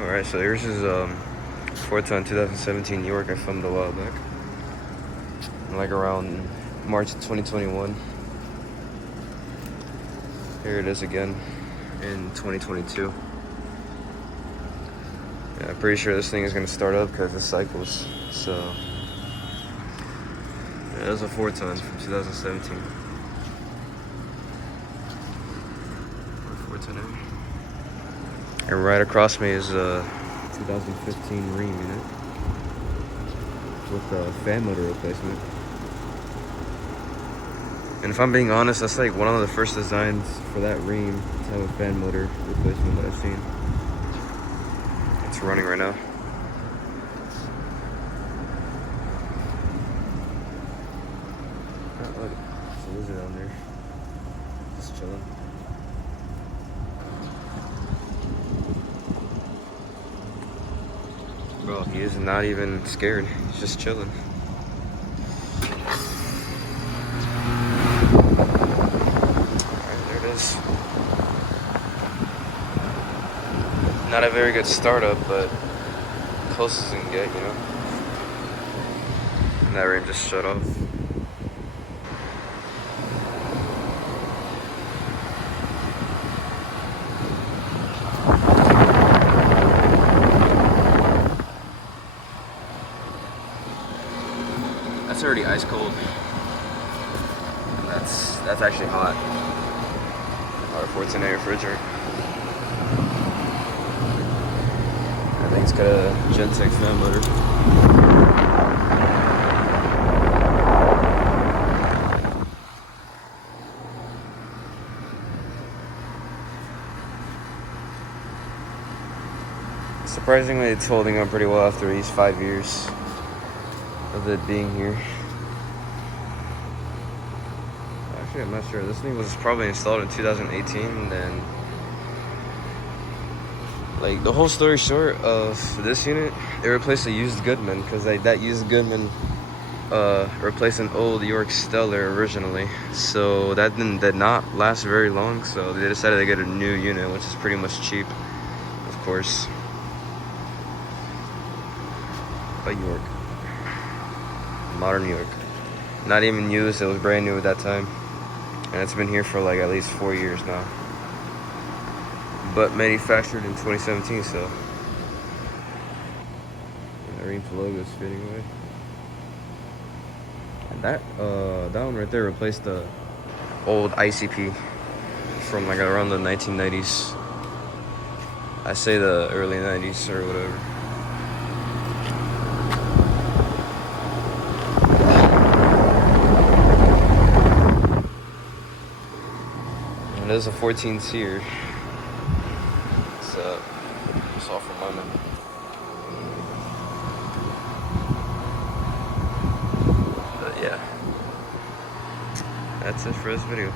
Alright, so here's his Fortune 2017 New York I filmed a while back. Like around March of 2021. Here it is again in 2022. Yeah, I'm pretty sure this thing is going to start up because it cycles. So, yeah, that was a Fortune from 2017. And right across me is a 2015 Rheem unit with a fan motor replacement. And if I'm being honest, that's like one of the first designs for that Rheem to have a fan motor replacement that I've seen. It's running right now. Oh, look, there's a lizard down there. Just chilling. Bro, he is not even scared. He's just chilling. Alright, there it is. Not a very good startup, but close as you can get, you know? And that Rheem just shut off. That's already ice cold. That's actually hot. Our Fortune refrigerator. I think it's got a Gentex fan motor. Surprisingly, it's holding up pretty well after these 5 years of it being here. Actually, I'm not sure. This thing was probably installed in 2018, and then like the whole story short of this unit, they replaced a used Goodman because that used Goodman replaced an old York Stellar originally. So that did not last very long. So they decided to get a new unit, which is pretty much cheap, of course. But York, modern York, not even used. It was brand new at that time, and it's been here for like at least 4 years now. But manufactured in 2017, so the Rheem's logo is fading away. And that one right there replaced the old ICP from like around the 1990s. I say the early 90s or whatever. And there's a 14 seer. It's all from my man. But yeah, that's it for this video.